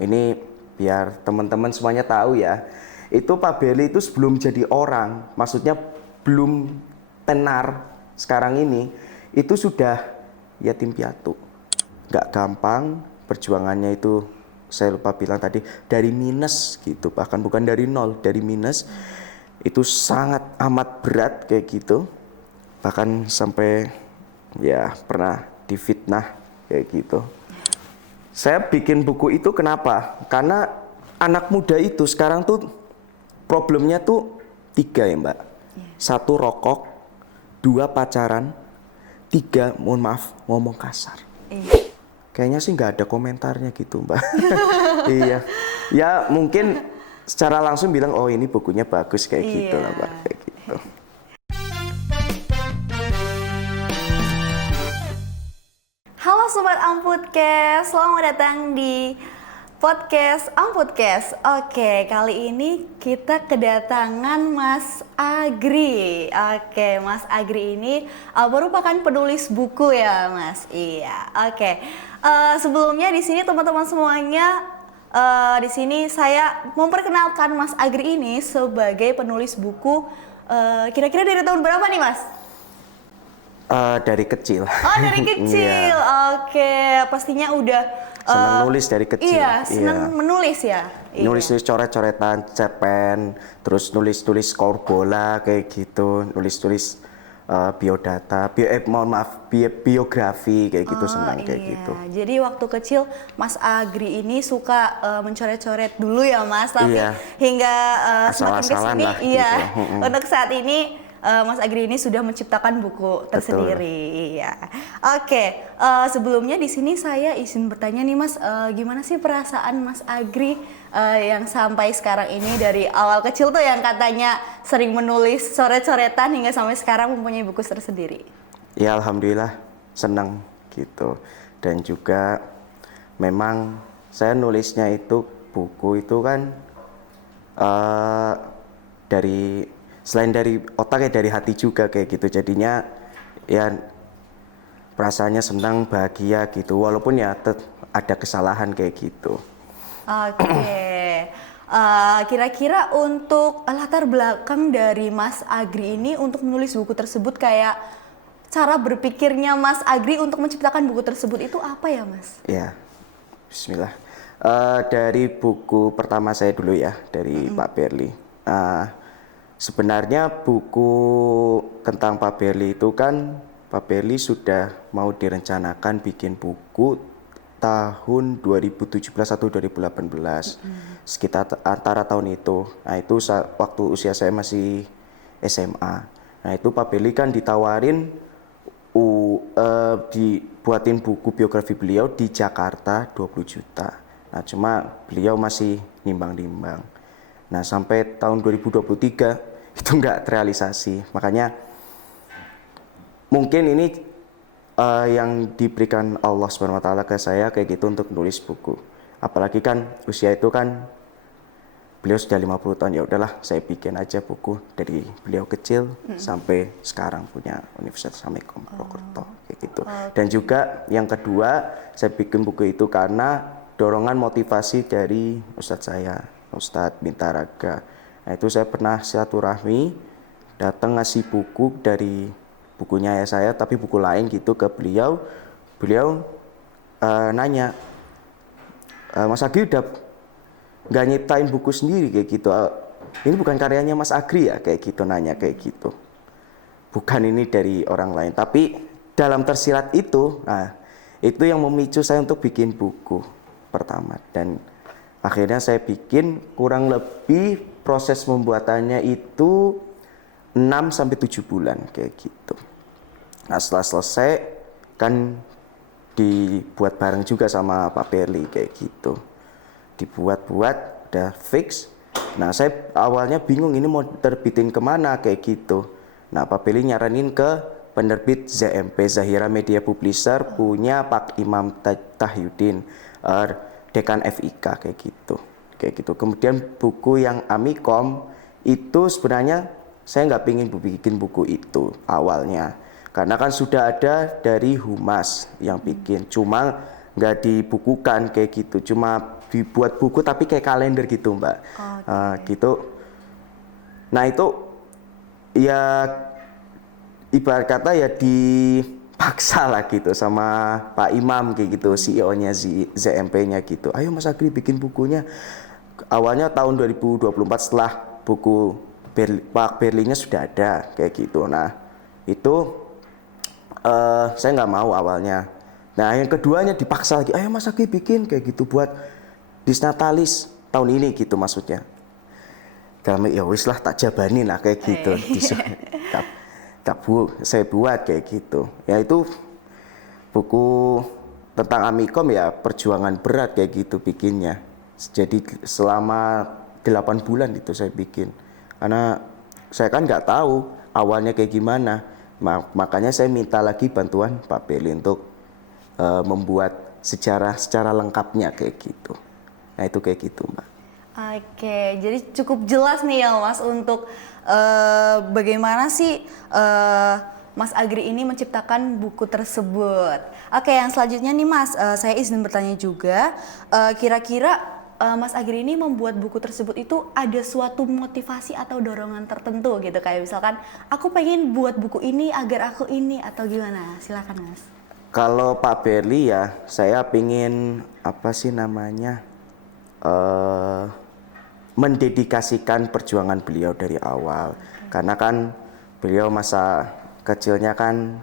Ini biar teman-teman semuanya tahu ya. Itu Pak Berli itu sebelum jadi orang, maksudnya belum tenar sekarang ini, itu sudah yatim piatu. Nggak gampang, perjuangannya itu saya lupa bilang tadi, dari minus gitu, bahkan bukan dari nol, dari minus. Itu sangat amat berat kayak gitu, bahkan sampai ya pernah difitnah kayak gitu. Saya bikin buku itu kenapa? Karena anak muda itu sekarang tuh problemnya tuh 3 ya Mbak. 1 rokok, 2 pacaran, 3 mohon maaf ngomong kasar. Kayaknya sih nggak ada komentarnya gitu Mbak. Iya, ya mungkin secara langsung bilang oh ini bukunya bagus kayak gitu lah Mbak, kayak gitu. Halo Sobat Amputcast, selamat datang di podcast Amputcast. Oke, kali ini kita kedatangan Mas Agri. Oke, Mas Agri ini merupakan penulis buku ya Mas. Iya, oke. Sebelumnya di sini teman-teman semuanya, di sini saya memperkenalkan Mas Agri ini sebagai penulis buku. Kira-kira dari tahun berapa nih Mas? Dari kecil. Oh dari kecil, oke. Pastinya udah senang nulis dari kecil. Iya, senang menulis ya. Nulis-nulis coret-coretan, cerpen, terus nulis-nulis skor bola kayak gitu, nulis-nulis biodata, biografi kayak gitu, senang kayak gitu. Jadi waktu kecil Mas Agri ini suka mencoret-coret dulu ya Mas, tapi hingga semakin kesini, gitu. Untuk saat ini Mas Agri ini sudah menciptakan buku tersendiri. Iya. Oke, sebelumnya di sini saya izin bertanya nih Mas, gimana sih perasaan Mas Agri yang sampai sekarang ini dari awal kecil tuh yang katanya sering menulis coret-coretan hingga sampai sekarang mempunyai buku tersendiri? Ya alhamdulillah senang gitu. Dan juga memang saya nulisnya itu buku itu kan selain dari otak ya dari hati juga kayak gitu, jadinya ya perasaannya senang, bahagia gitu, walaupun ya ada kesalahan kayak gitu. Oke. Kira-kira untuk latar belakang dari Mas Agri ini untuk menulis buku tersebut, kayak cara berpikirnya Mas Agri untuk menciptakan buku tersebut itu apa ya Mas? Ya, bismillah. Dari buku pertama saya dulu ya, dari Pak Berli. Sebenarnya buku tentang Pak Berli itu kan, Pak Berli sudah mau direncanakan bikin buku tahun 2017 atau 2018, sekitar antara tahun itu. Nah itu waktu usia saya masih SMA. Nah itu Pak Berli kan ditawarin dibuatin buku biografi beliau di Jakarta 20 juta. Nah cuma beliau masih nimbang-nimbang. Nah sampai tahun 2023 itu nggak terrealisasi. Makanya mungkin ini yang diberikan Allah SWT ke saya kayak gitu untuk nulis buku. Apalagi kan usia itu kan beliau sudah 50 tahun, ya udahlah saya bikin aja buku dari beliau kecil sampai sekarang punya Universitas Assalamualaikum Purwokerto kayak gitu. Dan juga yang kedua saya bikin buku itu karena dorongan motivasi dari Ustadz saya, Ustadz Bintaraga. Nah itu saya pernah silaturahmi, datang ngasih buku dari bukunya ya saya, tapi buku lain gitu ke beliau. Beliau nanya, Mas Agri udah nggak nyiptain buku sendiri kayak gitu, ini bukan karyanya Mas Agri ya, kayak gitu, nanya kayak gitu. Bukan ini dari orang lain, tapi dalam tersirat itu, nah itu yang memicu saya untuk bikin buku pertama. Dan akhirnya saya bikin kurang lebih proses pembuatannya itu 6-7 bulan kayak gitu. Nah setelah selesai kan dibuat bareng juga sama Pak Berli kayak gitu. Dibuat-buat udah fix. Nah saya awalnya bingung ini mau terbitin kemana kayak gitu. Nah Pak Berli nyaranin ke penerbit ZMP, Zahira Media Publisher, punya Pak Imam Tahyudin, dekan FIK kayak gitu. Kemudian buku yang Amikom itu sebenarnya saya nggak pingin bikin buku itu awalnya, karena kan sudah ada dari Humas yang bikin, cuma nggak dibukukan kayak gitu, cuma dibuat buku tapi kayak kalender gitu Mbak. Gitu. Nah itu ya ibarat kata ya dipaksa lah gitu sama Pak Imam kayak gitu, CEO-nya ZMP-nya gitu. Ayo Mas Agri bikin bukunya. Awalnya tahun 2024 setelah buku Pak Berlinya sudah ada kayak gitu. Nah itu saya nggak mau awalnya. Nah yang keduanya dipaksa lagi, ayo Mas Agri bikin kayak gitu buat Disnatalis tahun ini gitu maksudnya. Kami ya wis lah tak jabanin lah kayak gitu. Saya buat kayak gitu. Ya itu buku tentang Amikom ya perjuangan berat kayak gitu bikinnya. Jadi selama 8 bulan itu saya bikin. Karena saya kan nggak tahu awalnya kayak gimana. Makanya saya minta lagi bantuan Pak Beli untuk membuat sejarah secara lengkapnya kayak gitu. Nah itu kayak gitu Mbak. Oke, jadi cukup jelas nih ya Mas untuk bagaimana sih Mas Agri ini menciptakan buku tersebut. Oke, yang selanjutnya nih Mas, saya izin bertanya juga, kira-kira Mas Agri ini membuat buku tersebut itu ada suatu motivasi atau dorongan tertentu gitu, kayak misalkan aku pengen buat buku ini agar aku ini atau gimana? Silakan Mas. Kalau Pak Berli ya, saya pingin apa sih namanya mendedikasikan perjuangan beliau dari awal. Karena kan beliau masa kecilnya kan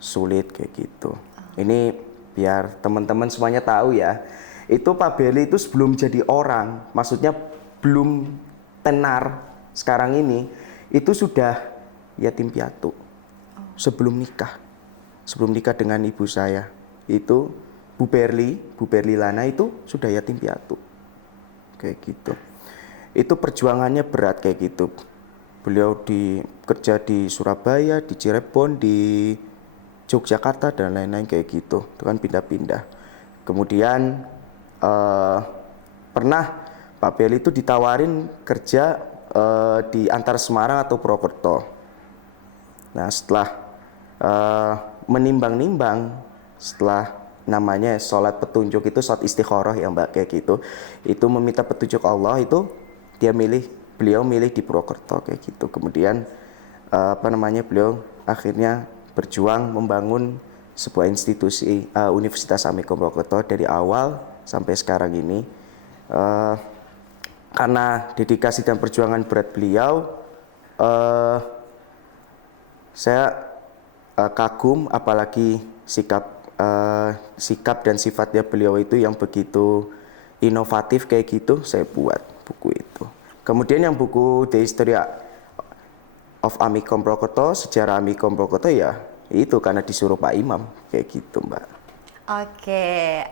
sulit kayak gitu. Ini biar teman-teman semuanya tahu ya. Itu Pak Berli itu sebelum jadi orang, maksudnya belum tenar sekarang ini, itu sudah yatim piatu sebelum nikah. Sebelum nikah dengan ibu saya, itu Bu Berli Lana itu sudah yatim piatu. Kayak gitu. Itu perjuangannya berat kayak gitu. Beliau kerja di Surabaya, di Cirebon, di Yogyakarta dan lain-lain kayak gitu. Itu kan pindah-pindah. Kemudian pernah Pak Berli itu ditawarin kerja di antara Semarang atau Purwokerto. Nah setelah menimbang-nimbang, setelah namanya sholat petunjuk itu sholat istikharah ya Mbak kayak gitu, itu meminta petunjuk Allah, itu beliau milih di Purwokerto kayak gitu. Kemudian beliau akhirnya berjuang membangun sebuah institusi Universitas Amikom Purwokerto dari awal sampai sekarang ini. Karena dedikasi dan perjuangan berat beliau, saya kagum, apalagi sikap dan sifatnya beliau itu yang begitu inovatif kayak gitu. Saya buat buku itu. Kemudian yang buku The History of Amikom Purwokerto, sejarah Amikom Purwokerto, ya itu karena disuruh Pak Imam kayak gitu Mbak. Oke,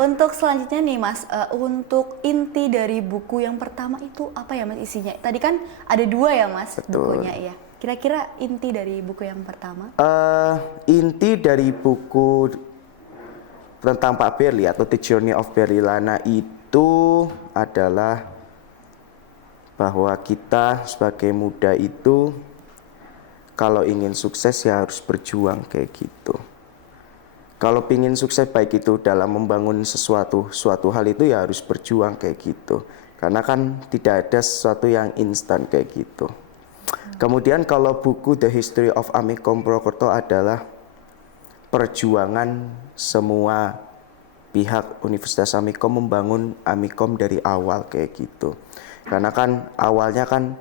untuk selanjutnya nih Mas, untuk inti dari buku yang pertama itu apa ya Mas isinya? Tadi kan ada 2 ya Mas. Betul. Bukunya ya. Kira-kira inti dari buku yang pertama? Inti dari buku tentang Pak Berli atau The Journey of Berli Lana itu adalah bahwa kita sebagai muda itu kalau ingin sukses ya harus berjuang kayak gitu. Kalau ingin sukses baik itu dalam membangun suatu hal itu ya harus berjuang kayak gitu. Karena kan tidak ada sesuatu yang instan kayak gitu. Kemudian kalau buku The History of Amikom Purwokerto adalah perjuangan semua pihak Universitas Amikom membangun Amikom dari awal kayak gitu. Karena kan awalnya kan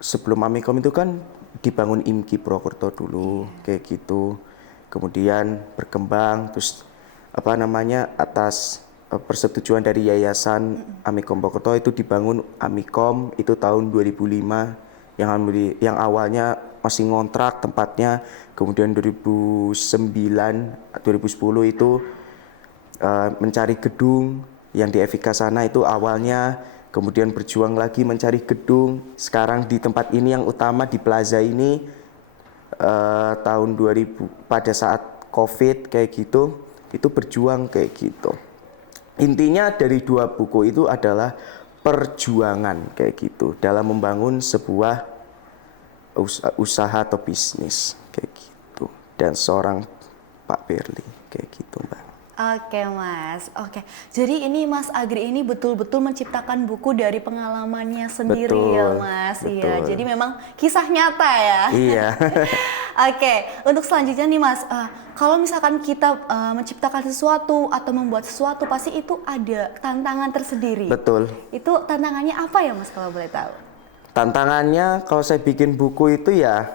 sebelum Amikom itu kan dibangun IMKI Purwokerto dulu kayak gitu. Kemudian berkembang terus atas persetujuan dari Yayasan Amikom Purwokerto itu dibangun Amikom itu tahun 2005. Yang awalnya masih ngontrak tempatnya, kemudian 2009 2010 itu mencari gedung yang di Evika sana itu awalnya, kemudian berjuang lagi mencari gedung. Sekarang di tempat ini yang utama di Plaza ini tahun 2000 pada saat Covid kayak gitu, itu berjuang kayak gitu. Intinya dari 2 buku itu adalah perjuangan kayak gitu dalam membangun sebuah usaha atau bisnis kayak gitu, dan seorang Pak Berli kayak gitu Mbak. Oke Mas, oke. Jadi ini Mas Agri ini betul-betul menciptakan buku dari pengalamannya sendiri ya Betul, Mas. Iya, betul. jadi memang kisah nyata ya. Iya, Oke, untuk selanjutnya nih Mas, kalau misalkan kita menciptakan sesuatu atau membuat sesuatu pasti itu ada tantangan tersendiri. betul. Itu tantangannya apa ya Mas kalau boleh tahu? Tantangannya kalau saya bikin buku itu ya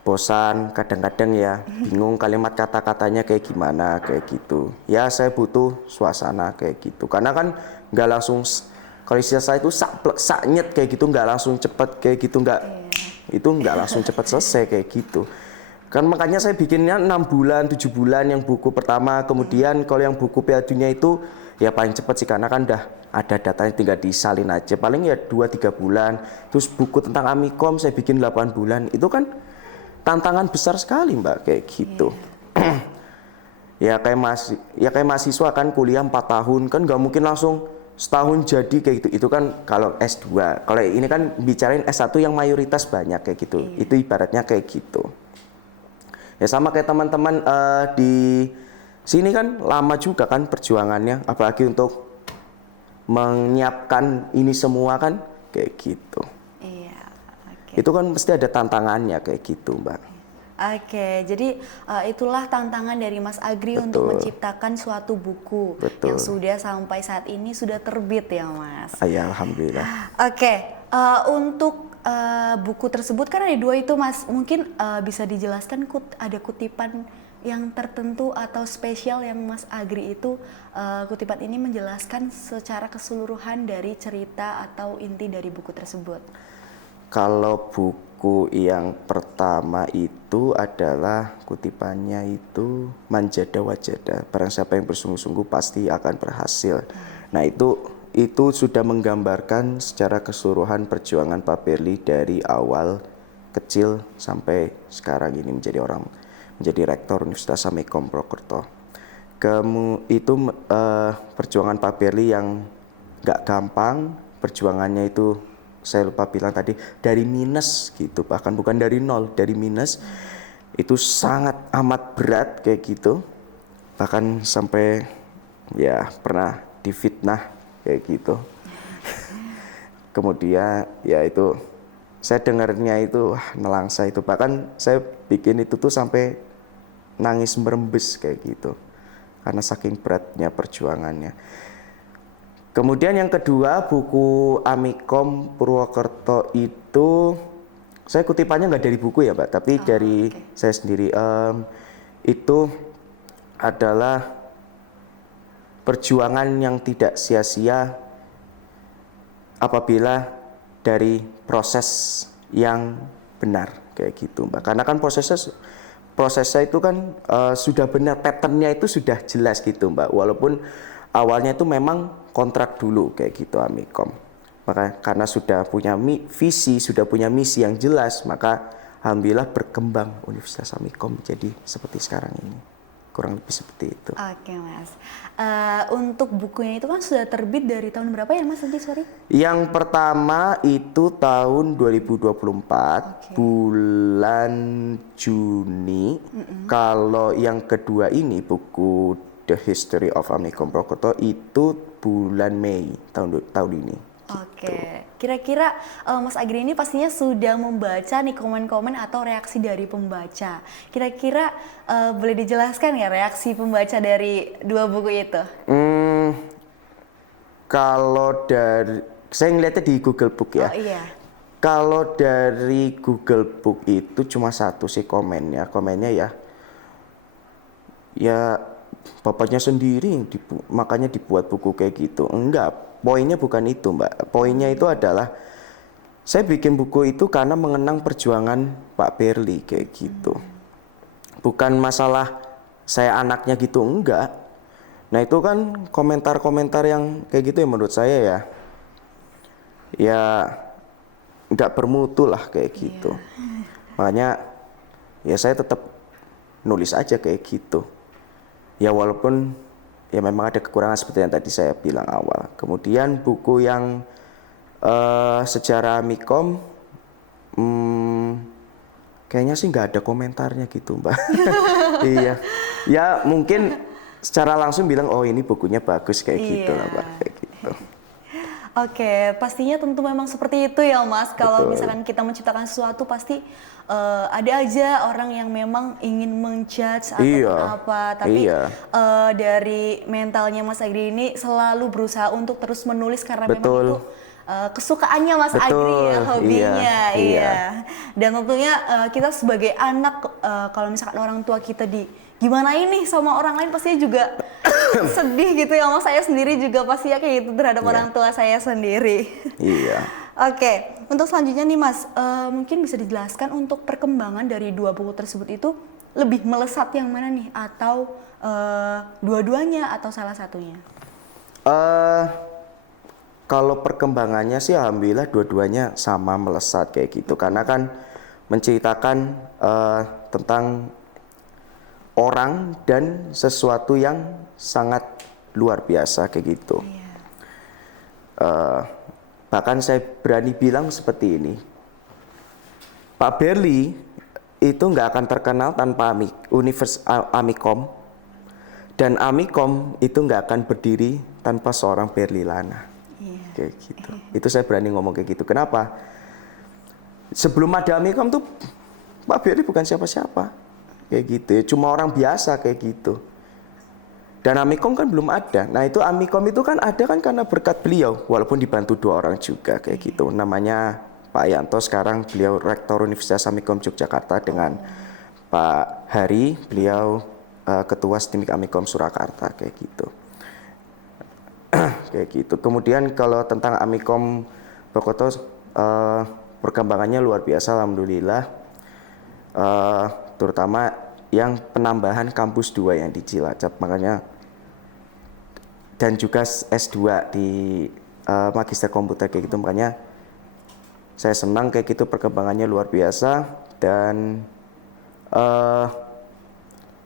bosan, kadang-kadang ya bingung kalimat kata-katanya kayak gimana, kayak gitu. Ya saya butuh suasana kayak gitu. Karena kan nggak langsung, kalau istilah saya itu saklek, saknyet kayak gitu, nggak langsung cepet kayak gitu, itu nggak langsung cepet selesai kayak gitu. Kan makanya saya bikinnya 6 bulan, 7 bulan yang buku pertama. Kemudian kalau yang buku Piala Dunia itu ya paling cepet sih, karena kan udah ada datanya tinggal disalin aja. Paling ya 2-3 bulan. Terus buku tentang Amikom saya bikin 8 bulan. Itu kan tantangan besar sekali Mbak kayak gitu. Ya kayak mahasiswa kan kuliah 4 tahun kan nggak mungkin langsung setahun jadi kayak gitu. Itu kan kalau S2. Kalau ini kan bicarain S1 yang mayoritas banyak kayak gitu. Itu ibaratnya kayak gitu. Ya sama kayak teman-teman di sini kan lama juga kan perjuangannya, apalagi untuk menyiapkan ini semua kan kayak gitu. Iya, oke. Itu kan mesti ada tantangannya kayak gitu Mbak. Oke, jadi itulah tantangan dari Mas Agri untuk Betul. menciptakan suatu buku Betul. yang sudah sampai saat ini sudah terbit ya Mas. Ya, alhamdulillah. Oke, untuk buku tersebut kan ada 2 itu Mas. Mungkin bisa dijelaskan ada kutipan yang tertentu atau spesial yang Mas Agri itu kutipan ini menjelaskan secara keseluruhan dari cerita atau inti dari buku tersebut. Kalau buku yang pertama itu adalah kutipannya itu manjada wajada. Barang siapa yang bersungguh-sungguh pasti akan berhasil. Nah itu sudah menggambarkan secara keseluruhan perjuangan Pak Berli dari awal kecil sampai sekarang ini menjadi rektor Universitas Amikom Purwokerto. Itu perjuangan Pak Berli yang nggak gampang, perjuangannya itu saya lupa bilang tadi dari minus gitu, bahkan bukan dari nol, dari minus. Itu sangat amat berat kayak gitu, bahkan sampai ya pernah difitnah kayak gitu. Kemudian ya itu saya dengarnya itu nelangsa itu, bahkan saya bikin itu tuh sampai nangis merembes kayak gitu karena saking beratnya perjuangannya. Kemudian yang kedua, buku Amikom Purwokerto itu saya kutipannya nggak dari buku ya Mbak, tapi dari saya sendiri. Itu adalah perjuangan yang tidak sia-sia apabila dari proses yang benar kayak gitu Mbak. Karena kan prosesnya itu kan sudah benar, patternnya itu sudah jelas gitu Mbak. Walaupun awalnya itu memang kontrak dulu kayak gitu Amikom. Maka karena sudah punya visi, sudah punya misi yang jelas, maka alhamdulillah berkembang Universitas Amikom jadi seperti sekarang ini. Kurang lebih seperti itu. Oke Mas, untuk bukunya itu kan sudah terbit dari tahun berapa ya Mas? Nanti sorry. Yang pertama itu tahun 2024 bulan Juni. Kalau yang kedua ini buku The History of Amikom Purwokerto itu bulan Mei tahun ini. Oke, kira-kira Mas Agri ini pastinya sudah membaca nih komen-komen atau reaksi dari pembaca. Kira-kira boleh dijelaskan ya reaksi pembaca dari 2 buku itu? Kalau dari saya ngeliatnya di Google Book ya. Oh iya. Kalau dari Google Book itu cuma 1 sih komennya ya bapaknya sendiri makanya dibuat buku kayak gitu. Enggak, poinnya bukan itu Mbak. Poinnya itu adalah saya bikin buku itu karena mengenang perjuangan Pak Berli kayak gitu. Bukan masalah saya anaknya gitu, enggak. Nah itu kan komentar-komentar yang kayak gitu ya menurut saya ya enggak bermutu lah kayak gitu. Makanya ya saya tetap nulis aja kayak gitu. Ya walaupun ya memang ada kekurangan seperti yang tadi saya bilang awal. Kemudian buku yang sejarah Amikom kayaknya sih nggak ada komentarnya gitu Mbak. Iya, ya mungkin secara langsung bilang oh ini bukunya bagus kayak gitu lah Mbak, kayak gitu. Oke, pastinya tentu memang seperti itu ya Mas. Kalau Betul. misalkan kita menciptakan sesuatu pasti ada aja orang yang memang ingin menjudge ataupun Iya, apa. Tapi iya. dari mentalnya Mas Agri ini selalu berusaha untuk terus menulis karena memang Betul. itu kesukaannya Mas Agri ya, Betul, hobinya. iya, Iya. iya. Dan tentunya kita sebagai anak kalau misalkan orang tua kita gimana ini sama orang lain pastinya juga sedih gitu ya Mas. Saya sendiri juga pasti ya kayak gitu terhadap orang tua saya sendiri. Iya. Oke, untuk selanjutnya nih Mas, mungkin bisa dijelaskan untuk perkembangan dari dua buku tersebut itu lebih melesat yang mana nih? Atau dua-duanya atau salah satunya? Kalau perkembangannya sih alhamdulillah dua-duanya sama melesat kayak gitu. Karena kan menceritakan tentang orang dan sesuatu yang sangat luar biasa kayak gitu. Bahkan saya berani bilang seperti ini, Pak Berli itu nggak akan terkenal tanpa Amikom, dan Amikom itu nggak akan berdiri tanpa seorang Berli Lana. Kayak gitu. Itu saya berani ngomong kayak gitu. Kenapa? Sebelum ada Amikom tuh Pak Berli bukan siapa-siapa. Kayak gitu ya, cuma orang biasa kayak gitu. Dan Amikom kan belum ada. Nah itu Amikom itu kan ada kan karena berkat beliau, walaupun dibantu dua orang juga kayak gitu. Namanya Pak Yanto, sekarang beliau Rektor Universitas Amikom Yogyakarta, dengan Pak Hari, beliau Ketua Stimik Amikom Surakarta kayak gitu. Kayak gitu. Kemudian kalau tentang Amikom Bokoto, perkembangannya luar biasa alhamdulillah. Terutama yang penambahan kampus 2 yang di Cilacap, makanya, dan juga S2 di Magister Komputer kayak gitu, makanya saya senang kayak gitu, perkembangannya luar biasa. Dan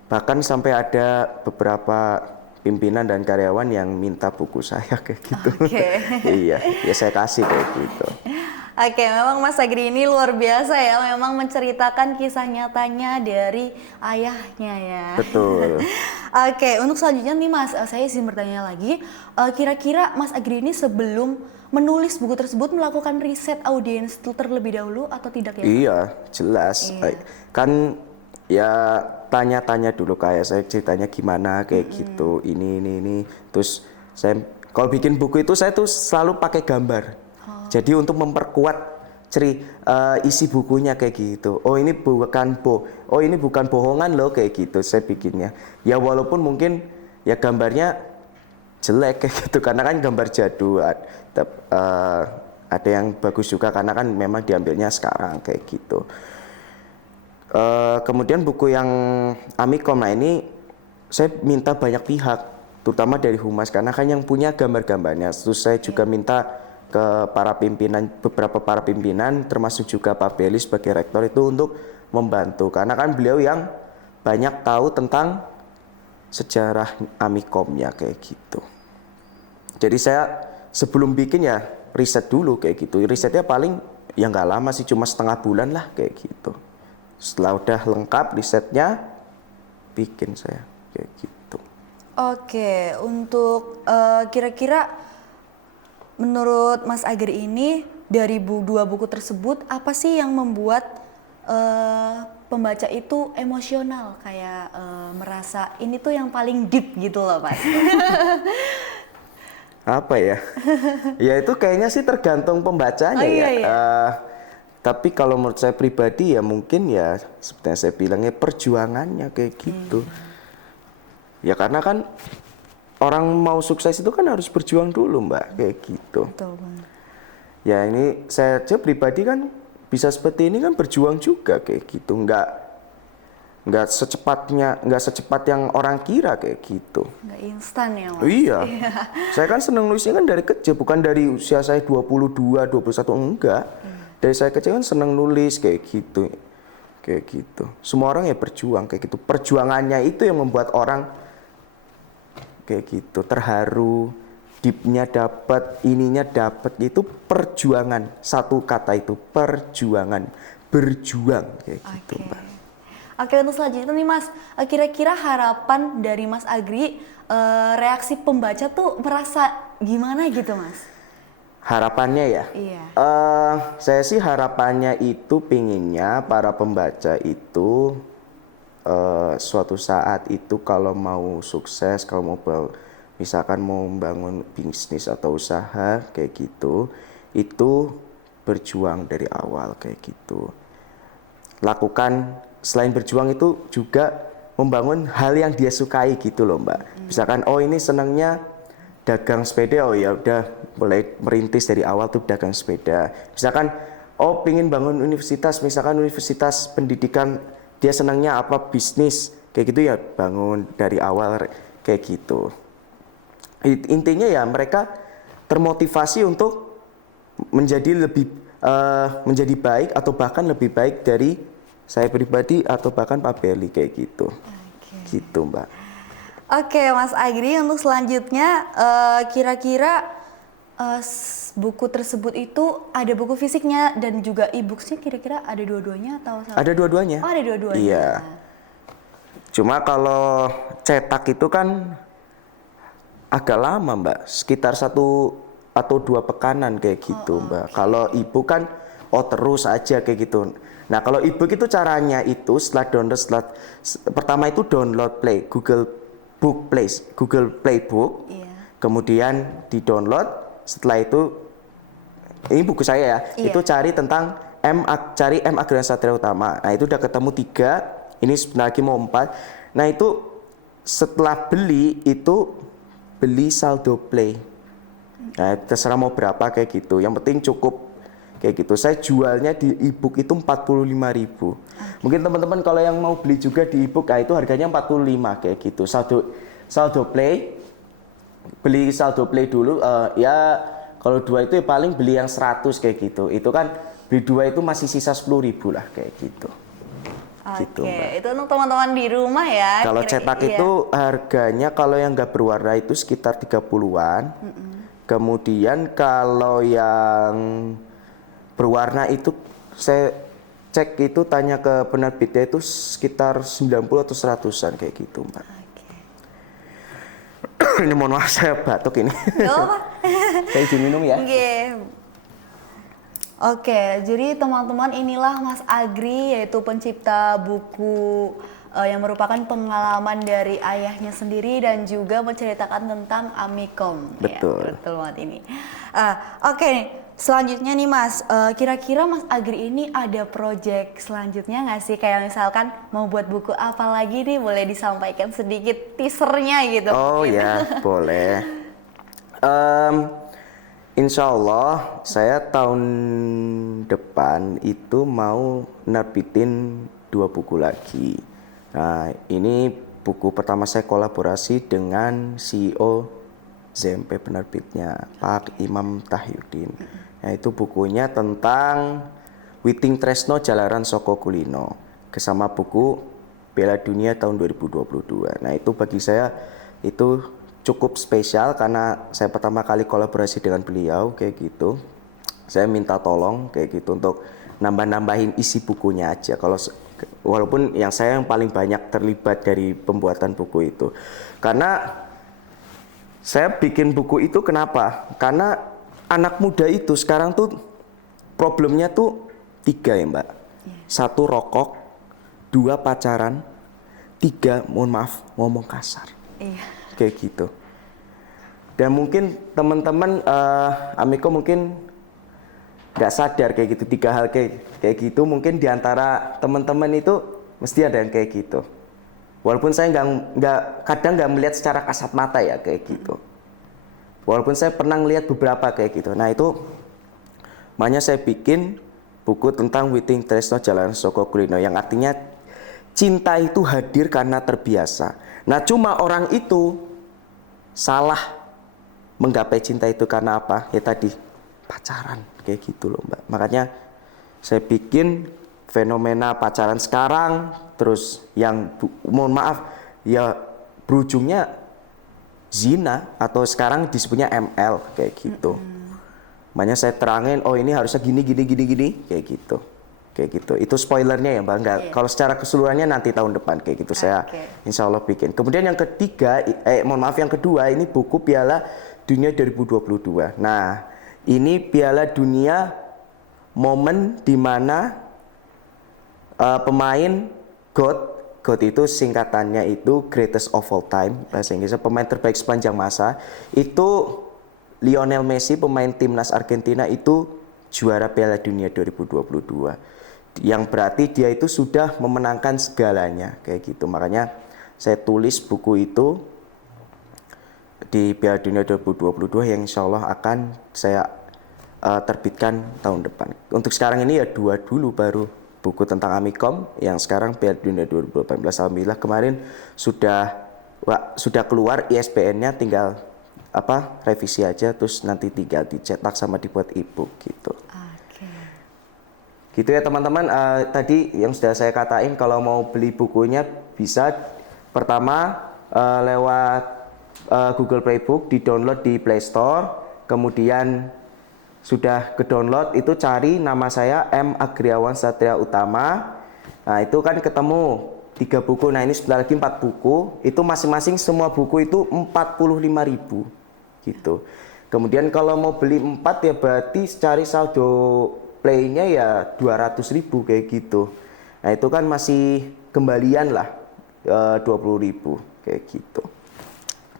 bahkan sampai ada beberapa pimpinan dan karyawan yang minta buku saya kayak gitu. Iya, ya saya kasih kayak gitu. Oke, memang Mas Agri ini luar biasa ya, memang menceritakan kisah nyatanya dari ayahnya ya. Betul. Oke, untuk selanjutnya nih Mas, saya izin bertanya lagi, kira-kira Mas Agri ini sebelum menulis buku tersebut melakukan riset audiens terlebih dahulu atau tidak ya? Iya, jelas. Kan ya tanya-tanya dulu kayak saya ceritanya gimana kayak gitu, ini. Terus saya kalau bikin buku itu saya tuh selalu pakai gambar. Jadi untuk memperkuat isi bukunya kayak gitu. Oh ini bukan bohongan loh kayak gitu saya bikinnya. Ya walaupun mungkin ya gambarnya jelek kayak gitu karena kan gambar jadul. Ada yang bagus juga karena kan memang diambilnya sekarang kayak gitu. Kemudian buku yang Amikom, nah ini saya minta banyak pihak, terutama dari Humas karena kan yang punya gambar-gambarnya. Terus saya juga minta ke beberapa para pimpinan termasuk juga Pak Beli sebagai rektor itu untuk membantu karena kan beliau yang banyak tahu tentang sejarah Amikomnya kayak gitu. Jadi saya sebelum bikin ya riset dulu kayak gitu. Risetnya paling ya nggak lama sih, cuma setengah bulan lah kayak gitu. Setelah udah lengkap risetnya, bikin saya kayak gitu. Oke, untuk kira-kira menurut Mas Agri ini dari dua buku tersebut apa sih yang membuat pembaca itu emosional, kayak merasa ini tuh yang paling deep gitu loh Mas? Apa ya? Ya itu kayaknya sih tergantung pembacanya ya. Tapi kalau menurut saya pribadi ya mungkin ya seperti yang saya bilangnya perjuangannya kayak gitu. Ya karena kan orang mau sukses itu kan harus berjuang dulu Mbak kayak gitu. Betul banget. Ya ini saya aja pribadi kan bisa seperti ini kan berjuang juga kayak gitu. Nggak secepat yang orang kira kayak gitu. Nggak instan ya Mas? Iya. Saya kan seneng nulisnya kan dari kecil, bukan dari usia saya 22, 21, enggak. Dari saya kecil kan seneng nulis kayak gitu. Kayak gitu. Semua orang ya berjuang kayak gitu. Perjuangannya itu yang membuat orang kayak gitu terharu, deepnya dapat, ininya dapat, itu perjuangan. Satu kata itu perjuangan, berjuang kayak gitu Mbak. Oke, untuk selanjutnya nih Mas, kira-kira harapan dari Mas Agri, reaksi pembaca tuh merasa gimana gitu Mas? Harapannya ya? Iya. Saya sih harapannya itu pinginnya para pembaca itu suatu saat itu kalau mau sukses, kalau mau misalkan mau membangun bisnis atau usaha kayak gitu, itu berjuang dari awal kayak gitu. Lakukan selain berjuang itu juga membangun hal yang dia sukai gitu loh Mbak. Misalkan oh ini senangnya dagang sepeda, oh ya udah mulai merintis dari awal tuh dagang sepeda. Misalkan oh pingin bangun universitas, misalkan universitas pendidikan, dia senangnya apa bisnis kayak gitu ya bangun dari awal kayak gitu. Intinya ya mereka termotivasi untuk menjadi baik atau bahkan lebih baik dari saya pribadi atau bahkan Pak Beli kayak gitu. Gitu Mbak. Oke Mas Agri, untuk selanjutnya kira-kira buku tersebut itu ada buku fisiknya dan juga e-booksnya, kira-kira ada dua-duanya atau satu? Ada dua-duanya. Oh, ada dua-duanya. Iya. Cuma kalau cetak itu kan agak lama Mbak, sekitar 1 atau 2 pekanan kayak gitu Mbak. Kalau e-book kan terus aja kayak gitu. Nah kalau e-book itu caranya itu pertama itu download Google Play Book, Iya. kemudian di-download. Setelah itu ini buku saya ya, Iya. itu cari tentang cari M Agrian Satria Utama. Nah itu udah ketemu 3, ini sebentar lagi mau 4. Nah itu setelah beli itu beli saldo play. Nah terserah mau berapa kayak gitu, yang penting cukup kayak gitu. Saya jualnya di e-book itu 45.000. Mungkin teman-teman kalau yang mau beli juga di e-book, nah itu harganya 45 kayak gitu. Saldo play, beli saldo play dulu, ya kalau 2 itu ya paling beli yang 100 kayak gitu. Itu kan beli 2 itu masih sisa 10.000 lah kayak gitu. Gitu, Oke, Mbak. itu untuk teman-teman di rumah ya. Kalau kira-kira, cetak iya. itu harganya kalau yang nggak berwarna itu sekitar 30-an. Kemudian kalau yang berwarna itu saya cek itu tanya ke penerbitnya itu sekitar 90 atau 100-an kayak gitu Mbak. Ini mohon maaf saya batuk ini. Gak apa-apa. Saya izin minum ya. Oke, jadi teman-teman inilah Mas Agri, yaitu pencipta buku yang merupakan pengalaman dari ayahnya sendiri dan juga menceritakan tentang Amikom. Betul. Ya, betul banget ini. Oke, selanjutnya nih Mas, kira-kira Mas Agri ini ada project selanjutnya nggak sih? Kayak misalkan mau buat buku apa lagi nih, boleh disampaikan sedikit teasernya gitu. Oh ya, boleh. Insya Allah saya tahun depan itu mau nerbitin 2 buku lagi. Nah ini buku pertama saya kolaborasi dengan CEO ZMP penerbitnya Pak Imam Tahyudin. Nah itu bukunya tentang Witing Tresno Jalaran Soko Kulino bersama buku Bela Dunia tahun 2022. Nah itu bagi saya itu cukup spesial karena saya pertama kali kolaborasi dengan beliau kayak gitu. Saya minta tolong kayak gitu untuk nambah-nambahin isi bukunya aja. Walaupun yang saya yang paling banyak terlibat dari pembuatan buku itu. Karena saya bikin buku itu kenapa? Karena anak muda itu sekarang tuh problemnya tuh 3 ya Mbak. 1 rokok, 2 pacaran, 3 mohon maaf ngomong kasar. Iya. Kayak gitu. Dan mungkin teman-teman Amiko mungkin nggak sadar kayak gitu 3 hal kayak gitu. Mungkin diantara teman-teman itu mesti ada yang kayak gitu. Walaupun saya kadang nggak melihat secara kasat mata ya kayak gitu. Walaupun saya pernah melihat beberapa kayak gitu. Nah itu makanya saya bikin buku tentang Witing Tresno Jalaran Soko Kulino yang artinya cinta itu hadir karena terbiasa. Nah cuma orang itu salah menggapai cinta itu karena apa? Ya tadi pacaran kayak gitu loh Mbak. Makanya saya bikin fenomena pacaran sekarang terus yang mohon maaf ya berujungnya zina atau sekarang disebutnya ML kayak gitu. Makanya saya terangin oh ini harusnya gini kayak gitu. kayak gitu. Itu spoilernya ya Mbak, enggak. Kalau secara keseluruhannya nanti tahun depan kayak gitu saya insya Allah bikin. Kemudian yang ketiga, yang kedua ini buku Piala Dunia 2022. Nah, ini Piala Dunia momen dimana pemain GOAT itu singkatannya itu Greatest of All Time bahasa Inggrisnya, pemain terbaik sepanjang masa. Itu Lionel Messi, pemain timnas Argentina itu juara Piala Dunia 2022. Yang berarti dia itu sudah memenangkan segalanya kayak gitu. Makanya saya tulis buku itu di Piala Dunia 2022 yang insya Allah akan saya terbitkan tahun depan. Untuk sekarang ini ya 2 dulu baru buku tentang Amikom, yang sekarang Piala Dunia 2018. Alhamdulillah kemarin sudah keluar ISBN-nya, tinggal revisi aja, terus nanti tinggal dicetak sama dibuat e-book gitu. Gitu ya teman-teman. Tadi yang sudah saya katain, kalau mau beli bukunya bisa pertama lewat Google Playbook, di-download di Play Store. Kemudian sudah ke-download itu cari nama saya M. Agriawan Satria Utama. Nah itu kan ketemu 3 buku. Nah ini sebentar lagi 4 buku. Itu masing-masing semua buku itu 45.000 gitu. Kemudian kalau mau beli 4 ya berarti cari saldo play-nya ya 200.000 kayak gitu. Nah itu kan masih kembalian lah 20.000 kayak gitu.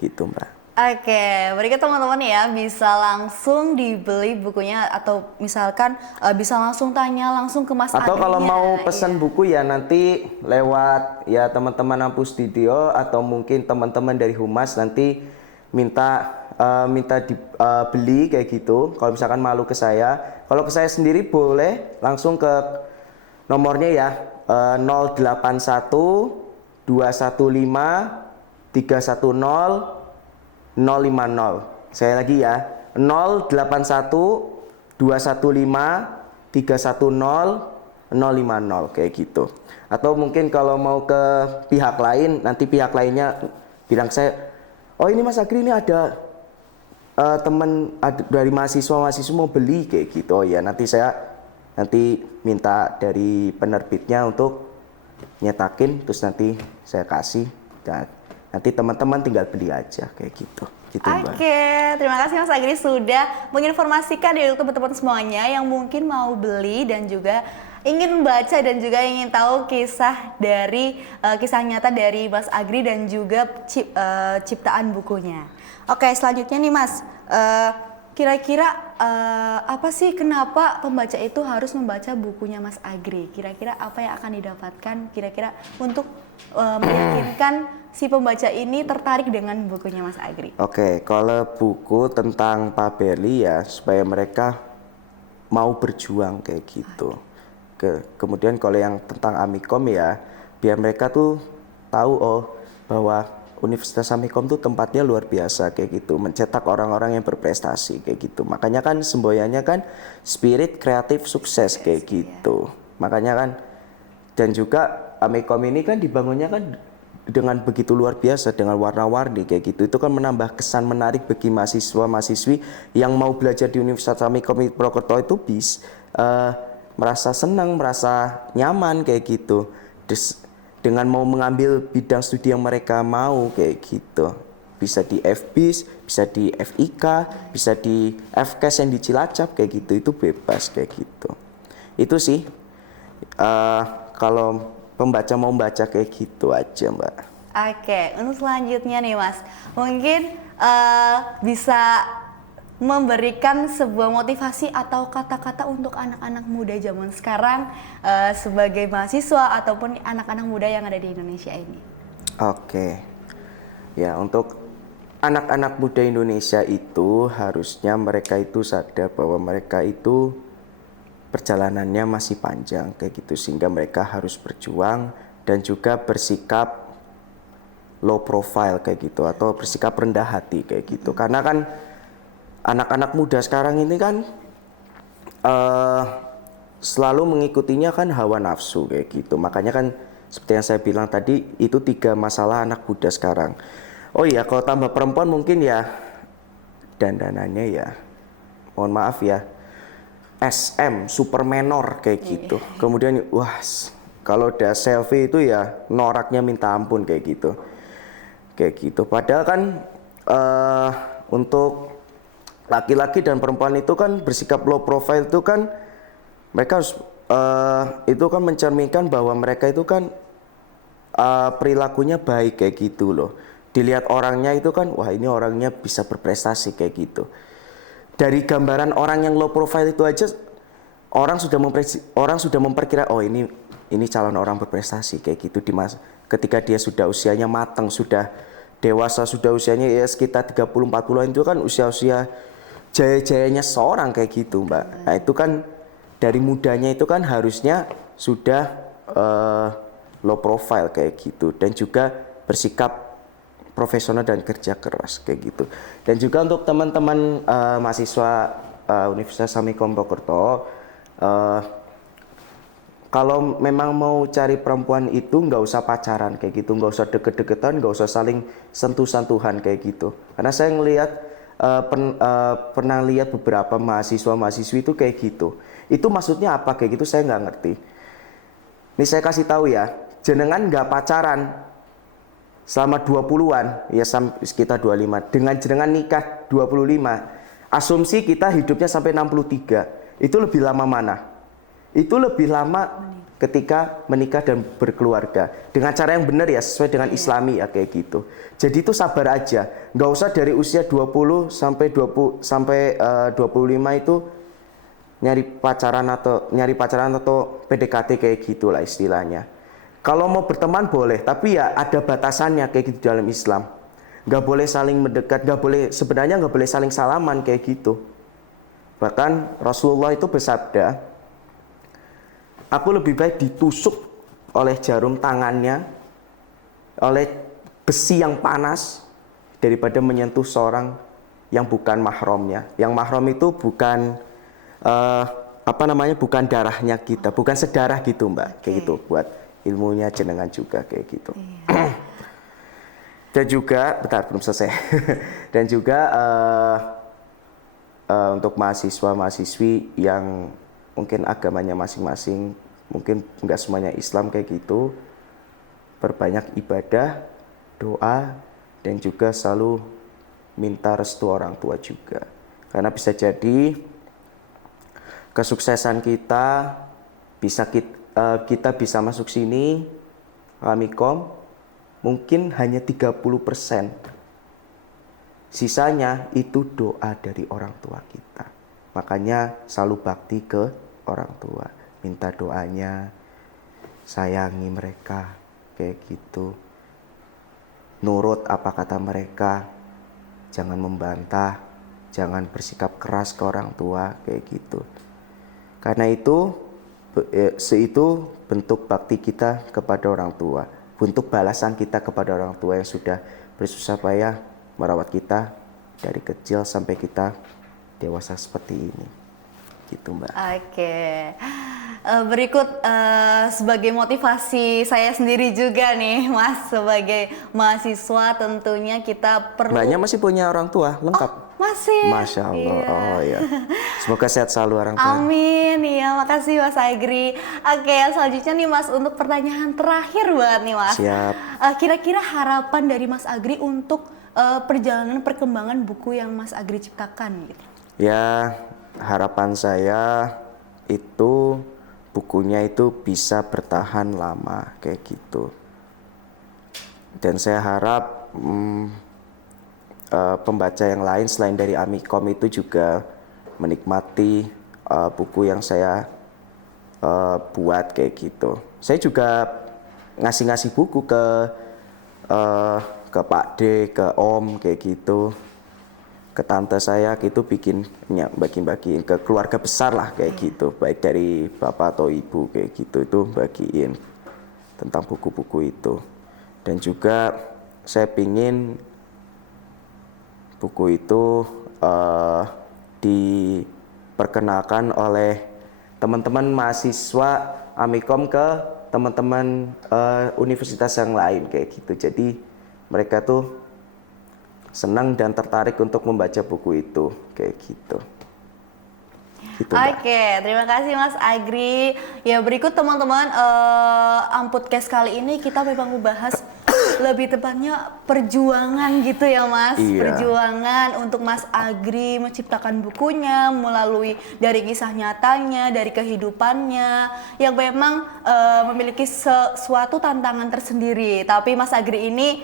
Gitu Mbak. Oke, berikut teman-teman ya bisa langsung dibeli bukunya, atau misalkan bisa langsung tanya langsung ke Mas Agri. Atau kalau mau pesan buku ya nanti lewat ya teman-teman Ampu Studio atau mungkin teman-teman dari Humas nanti minta beli kayak gitu. Kalau misalkan malu ke saya. Kalau ke saya sendiri boleh langsung ke nomornya ya 081 215 310 050. Saya lagi ya 081 215 310 050 kayak gitu. Atau mungkin kalau mau ke pihak lain, nanti pihak lainnya bilang saya, oh ini Mas Agri ini ada teman dari mahasiswa mau beli kayak gitu. Oh ya nanti minta dari penerbitnya untuk nyetakin, terus nanti saya kasih dan nanti teman-teman tinggal beli aja kayak gitu. Oke, terima kasih Mas Agri sudah menginformasikan dari teman-teman semuanya yang mungkin mau beli dan juga ingin membaca dan juga ingin tahu kisah nyata dari Mas Agri dan juga ciptaan bukunya. Oke, selanjutnya nih Mas, kira-kira apa sih kenapa pembaca itu harus membaca bukunya Mas Agri? Kira-kira apa yang akan didapatkan kira-kira untuk meyakinkan si pembaca ini tertarik dengan bukunya Mas Agri? Oke, kalau buku tentang Pak Berli ya supaya mereka mau berjuang kayak gitu. Kemudian kalau yang tentang Amikom ya biar mereka tuh tahu bahwa Universitas Amikom tuh tempatnya luar biasa kayak gitu, mencetak orang-orang yang berprestasi kayak gitu. Makanya kan semboyannya kan spirit kreatif sukses kayak gitu. Makanya kan dan juga Amikom ini kan dibangunnya kan dengan begitu luar biasa dengan warna-warni kayak gitu. Itu kan menambah kesan menarik bagi mahasiswa-mahasiswi yang mau belajar di Universitas Amikom Purwokerto itu merasa senang, merasa nyaman kayak gitu. Dengan mau mengambil bidang studi yang mereka mau kayak gitu. Bisa di FBIS, bisa di FIK, bisa di FKS yang di Cilacap kayak gitu. Itu bebas kayak gitu. Itu sih kalau pembaca mau baca kayak gitu aja Mbak. Oke, untuk selanjutnya nih Mas, mungkin bisa memberikan sebuah motivasi atau kata-kata untuk anak-anak muda zaman sekarang sebagai mahasiswa ataupun anak-anak muda yang ada di Indonesia ini. Oke, ya untuk anak-anak muda Indonesia itu harusnya mereka itu sadar bahwa mereka itu perjalanannya masih panjang kayak gitu, sehingga mereka harus berjuang dan juga bersikap low profile kayak gitu atau bersikap rendah hati kayak gitu. Karena kan anak-anak muda sekarang ini kan selalu mengikutinya kan hawa nafsu kayak gitu. Makanya kan seperti yang saya bilang tadi itu 3 masalah anak muda sekarang. Oh iya, kalau tambah perempuan mungkin ya dandanannya ya mohon maaf ya SM, super menor kayak gitu. Kemudian wah, kalau udah selfie itu ya noraknya minta ampun kayak gitu. Kayak gitu. Padahal kan untuk laki-laki dan perempuan itu kan bersikap low profile itu kan mereka harus itu kan mencerminkan bahwa mereka itu kan perilakunya baik kayak gitu loh. Dilihat orangnya itu kan wah ini orangnya bisa berprestasi kayak gitu. Dari gambaran orang yang low profile itu aja orang sudah memperkira oh ini calon orang berprestasi kayak gitu di masa ketika dia sudah usianya matang, sudah dewasa, sudah usianya ya sekitar 30-40-an itu kan usia-usia jaya-jayanya seorang kayak gitu, Mbak. Nah, itu kan dari mudanya itu kan harusnya sudah low profile kayak gitu dan juga bersikap profesional dan kerja keras kayak gitu. Dan juga untuk teman-teman mahasiswa Universitas Samikom Purwokerto, kalau memang mau cari perempuan itu nggak usah pacaran kayak gitu, nggak usah deket-deketan, nggak usah saling sentuh-sentuhan kayak gitu. Karena saya ngelihat pernah lihat beberapa mahasiswa-mahasiswi itu kayak gitu. Itu maksudnya apa kayak gitu saya nggak ngerti. Ini saya kasih tahu ya, jenengan nggak pacaran selama 20-an, ya sekitar 25. Dengan jenengan nikah 25, asumsi kita hidupnya sampai 63. Itu lebih lama mana? Itu lebih lama ketika menikah dan berkeluarga. Dengan cara yang benar ya, sesuai dengan Islami ya kayak gitu. Jadi itu sabar aja. Nggak usah dari usia 20 sampai 25 itu nyari pacaran atau PDKT kayak gitulah istilahnya. Kalau mau berteman boleh, tapi ya ada batasannya kayak gitu dalam Islam. Nggak boleh saling mendekat, sebenarnya nggak boleh saling salaman kayak gitu. Bahkan Rasulullah itu bersabda, aku lebih baik ditusuk oleh jarum tangannya, oleh besi yang panas, daripada menyentuh seorang yang bukan mahramnya. Yang mahram itu bukan bukan darahnya kita, bukan sedarah gitu Mbak, kayak gitu buat ilmunya jenengan juga kayak gitu. Dan juga, bentar belum selesai. Dan juga untuk mahasiswa-mahasiswi yang mungkin agamanya masing-masing, mungkin nggak semuanya Islam kayak gitu, perbanyak ibadah, doa, dan juga selalu minta restu orang tua juga. Karena bisa jadi kesuksesan kita kita bisa masuk sini Samikom mungkin hanya 30%. Sisanya itu doa dari orang tua kita. Makanya selalu bakti ke orang tua, minta doanya, sayangi mereka kayak gitu. Nurut apa kata mereka, jangan membantah, jangan bersikap keras ke orang tua kayak gitu. Karena itu bentuk bakti kita kepada orang tua, bentuk balasan kita kepada orang tua yang sudah bersusah payah merawat kita dari kecil sampai kita dewasa seperti ini, gitu Mbak. Oke. Berikut sebagai motivasi saya sendiri juga nih Mas, sebagai mahasiswa tentunya kita perlu. Mbaknya masih punya orang tua lengkap? Masih. Masya Allah. Iya. Oh ya. Semoga sehat selalu orang tua. Amin. Iya, makasih Mas Agri. Oke, selanjutnya nih Mas, untuk pertanyaan terakhir banget nih Mas. Siap. Kira-kira harapan dari Mas Agri untuk perjalanan perkembangan buku yang Mas Agri ciptakan gitu. Ya, harapan saya itu bukunya itu bisa bertahan lama kayak gitu. Dan saya harap pembaca yang lain selain dari Amikom itu juga menikmati buku yang saya buat kayak gitu. Saya juga ngasih buku ke Pak D, ke Om kayak gitu, ke tante saya gitu, bagi-bagiin ke keluarga besar lah kayak gitu, baik dari bapak atau ibu kayak gitu, itu bagiin tentang buku-buku itu. Dan juga saya pingin buku itu diperkenalkan oleh teman-teman mahasiswa Amikom ke teman-teman universitas yang lain kayak gitu. Jadi mereka tuh senang dan tertarik untuk membaca buku itu kayak gitu. Gitu, Mbak. Oke, terima kasih Mas Agri. Ya berikut teman-teman, Amputcast kali ini kita memang membahas lebih tepatnya perjuangan gitu ya Mas. Iya. Perjuangan untuk Mas Agri menciptakan bukunya melalui dari kisah nyatanya, dari kehidupannya yang memang memiliki suatu tantangan tersendiri. Tapi Mas Agri ini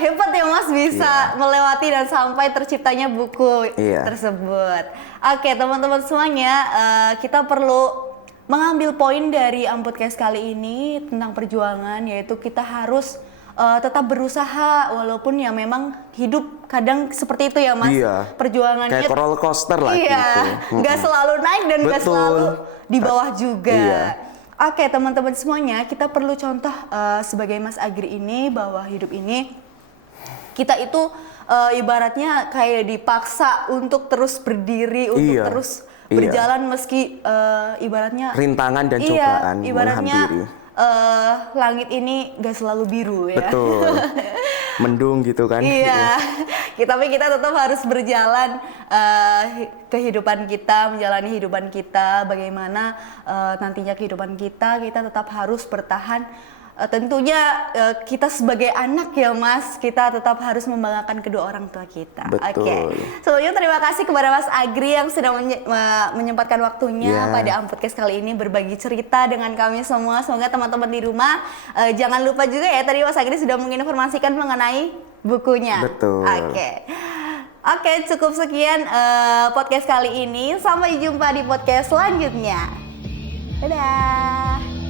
hebat ya Mas, bisa melewati dan sampai terciptanya buku tersebut. Oke teman-teman semuanya, kita perlu mengambil poin dari Amputcast kali ini tentang perjuangan, yaitu kita harus tetap berusaha walaupun ya memang hidup kadang seperti itu ya Mas. Iya. Perjuangannya Kayak roller coaster lah gitu. Nggak selalu naik dan nggak Betul. selalu di bawah juga. Iya. Oke teman-teman semuanya, kita perlu contoh sebagai Mas Agri ini bahwa hidup ini kita itu ibaratnya kayak dipaksa untuk terus berdiri, untuk terus berjalan meski ibaratnya rintangan dan cobaan ibaratnya menghampiri. Langit ini gak selalu biru ya. Betul. Mendung gitu kan. Iya. Tapi kita tetap harus berjalan kehidupan kita, menjalani kehidupan kita. Bagaimana nantinya kehidupan kita tetap harus bertahan. Tentunya kita sebagai anak ya Mas, kita tetap harus membanggakan kedua orang tua kita. Betul. Sebelumnya terima kasih kepada Mas Agri yang sudah menyempatkan waktunya pada Amputcast kali ini berbagi cerita dengan kami semua. Semoga teman-teman di rumah jangan lupa juga ya, tadi Mas Agri sudah menginformasikan mengenai bukunya. Betul. Oke, cukup sekian podcast kali ini. Sampai jumpa di podcast selanjutnya. Dadah.